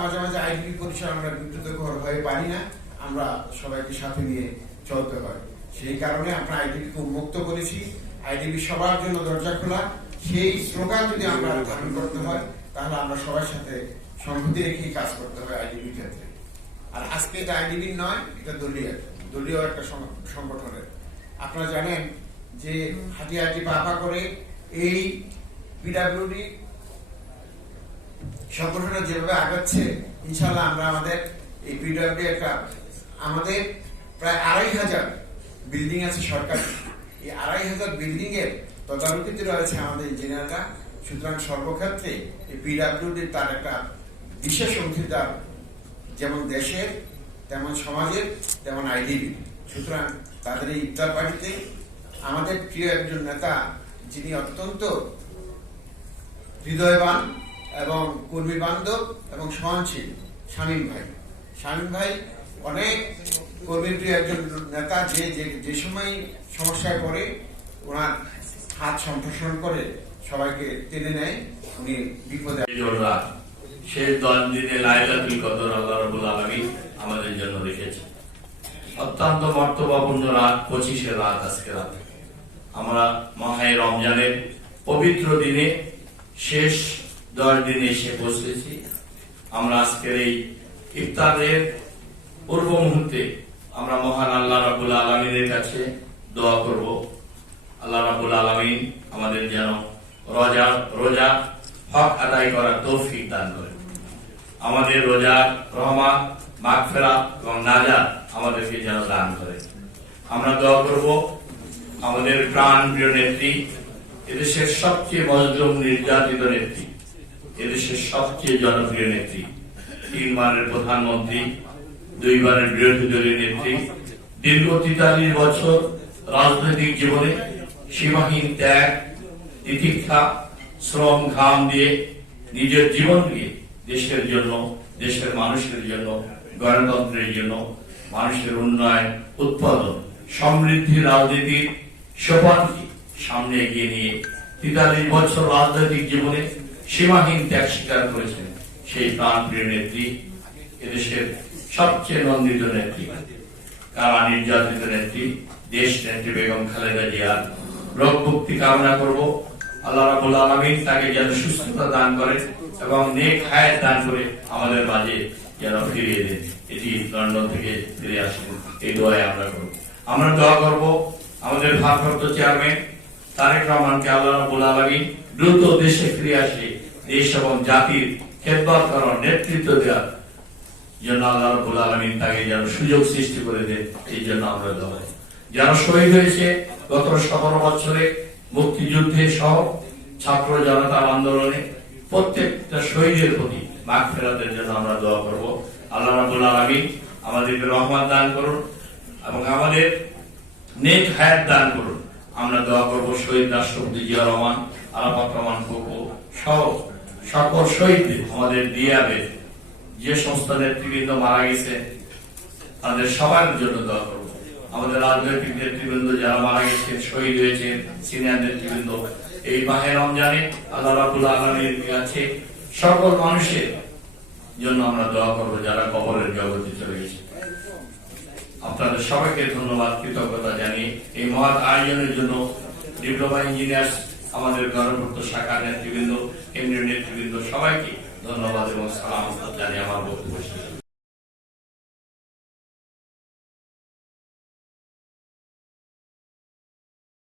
মাঝে মাঝে আইডিপি পরিসর আমরা বিদ্যুৎ হয়ে পারি না, আমরা সবাইকে সাথে নিয়ে চলতে হয়। সেই কারণে আমরা আইডিপিকে উন্মুক্ত করেছি। আইডিপি সবার জন্য দরজা খোলা, সেই স্লোগান যদি আমরা ধারণ করতে হয় তাহলে আমরা সবার সাথে সংহতি রেখেই কাজ করতে হবে আইডিপির ক্ষেত্রে। আর আজকে এটা আইডিপির নয়, এটা দলীয় একটা সংগঠনের। আপনারা জানেন যে হাঁটি হাঁটি পা করে এই পিডাব্লিউডি সংগঠনটা যেভাবে আগাচ্ছে, ইনশাল্লাহ আমরা আমাদের এই পিডাব্লিউডি আমাদের প্রায় ২৫০০ বিল্ডিং আছে সরকারি। এই ২৫০০ বিল্ডিং এর তদারকিতে রয়েছে আমাদের ইঞ্জিনিয়াররা। সুতরাং সর্বক্ষেত্রে এই পিডাব্লিউডি তার একটা বিশেষ অংশীদার, যেমন দেশের তেমন সমাজের তেমন আইডিবি। সুতরাং তাদের এই ইফতার পার্টিতে আমাদের প্রিয় একজন নেতা, যিনি অত্যন্ত হৃদয়বান এবং কর্মী বান্ধব এবং সহনশীল, শামীম ভাই অনেক কর্মী প্রিয় একজন নেতা, যে সময় সমস্যায় পড়ে ওনার হাত সম্প্রসারণ করে সবাইকে টেনে নেয়। উনি বিপদে শেষ 10 দিনে লাইলাতুল কদর আল্লাহ রাব্বুল আলামিন আমাদের জন্য রেখেছে। অত্যন্ত মর্তবাপূর্ণ রাত, 25 রাত আজকে রাত। আমরা মাহে রমজানের পবিত্র দিনে শেষ 10 দিনে এসে পৌঁছেছি। আমরা আজকের এই ইফতারের পূর্ব মুহূর্তে আমরা মহান আল্লাহ রাব্বুল আলামিনের কাছে দোয়া করব। আল্লাহ রাব্বুল আলামিন আমাদের যেন রোজা হক আদায় করার তৌফিক দান করে, আমাদের রোজার রহমত, মাগফিরাত এবং নাজাত আমাদেরকে যেন দান করে। আমরা দোয়া করব আমাদের প্রাণ প্রিয় নেত্রী, এদেশের সবচেয়ে মজলুম নির্যাতিত নেত্রী, এদেশের সবচেয়ে জনপ্রিয় নেত্রী, 3 বারের প্রধানমন্ত্রী, 2 বারের বিরোধী দলীয় নেত্রী, দীর্ঘ 43 বছর রাজনৈতিক জীবনে সীমাহীন ত্যাগ, তিতিক্ষা, শ্রম ঘাম দিয়ে নিজের জীবন দিয়ে দেশের জন্য, দেশের মানুষের জন্য, গণতন্ত্রের জন্য, মানুষের উন্নয়ন, উৎপাদন, সমৃদ্ধির রাজনীতির সোপানকে সামনে এগিয়ে নিয়ে 43 বছর রাজনৈতিক জীবনে সীমাহীন ত্যাগ স্বীকার করেছেন সেই প্রাণপ্রিয় নেত্রী, এদেশের সবচেয়ে নন্দিত নেত্রী, কারা নির্যাতিত নেত্রী, দেশ নেত্রী বেগম খালেদা জিয়ার রোগ মুক্তি কামনা করব। আল্লাহ রাব্বুল আলামিন তাকে যেন সুস্থতা দান করেন এবং নেক হায়াত দান করে আমাদের মাঝে যেন ফিরিয়ে দেন। এটি লন্ডন থেকে ফিরে আসেন, এই দোয়ায় আমরা করব। আমরা দোয়া করব আমাদের ভারপ্রাপ্ত চেয়ারম্যান তারেক রহমানকে আল্লাহ রাব্বুল আলামিন দ্রুত দেশে ফিরে আসে, দেশ এবং জাতির খেদমত করার নেতৃত্ব দেওয়ার জন্য আল্লাহ রাব্বুল আলামিন তাকে যেন সুযোগ সৃষ্টি করে দেন। এই জন্য আমরা দোয়া, যারা শহীদ হয়েছে গত 17 বছরে মুক্তিযুদ্ধে সহ ছাত্র জনতার আন্দোলনে, প্রত্যেকটা শহীদের প্রতি মাগফিরাতের জন্য আমরা দোয়া করব। আল্লাহ রাব্বুল আলামিন আমাদেরকে রহমত দান করুন এবং আমাদের নেক হায়াত দান করুন। আমরা দোয়া করব শহীদ রাষ্ট্রপতি জিয়া রহমান, আরাফাত রহমান কোকো সহ সকল শহীদদের, আমাদের দিয়াবে যে সমস্ত নেতৃবৃন্দ মারা গেছে তাদের সবার জন্য দোয়া করব। আমাদের রাজনৈতিক নেতৃবৃন্দ যারা মারা গেছেন, শহীদ হয়েছেন, সিনিয়র নেতৃবৃন্দ, এই মাহে রমজানে আল্লাহ রাব্বুল আলামিনের কাছে সকল মানুষের জন্য আমরা দোয়া করব যারা কবরের জগতে চলে গেছে। আপনাদের সবাইকে ধন্যবাদ, কৃতজ্ঞতা জানিয়ে এই মহৎ আয়োজনের জন্য ডিপ্লোমা ইঞ্জিনিয়ার্স, আমাদের গণপূর্ত শাখার নেতৃবৃন্দ, কেন্দ্রীয় নেতৃবৃন্দ সবাইকে ধন্যবাদ এবং সালাম জানিয়ে আমার বক্তব্য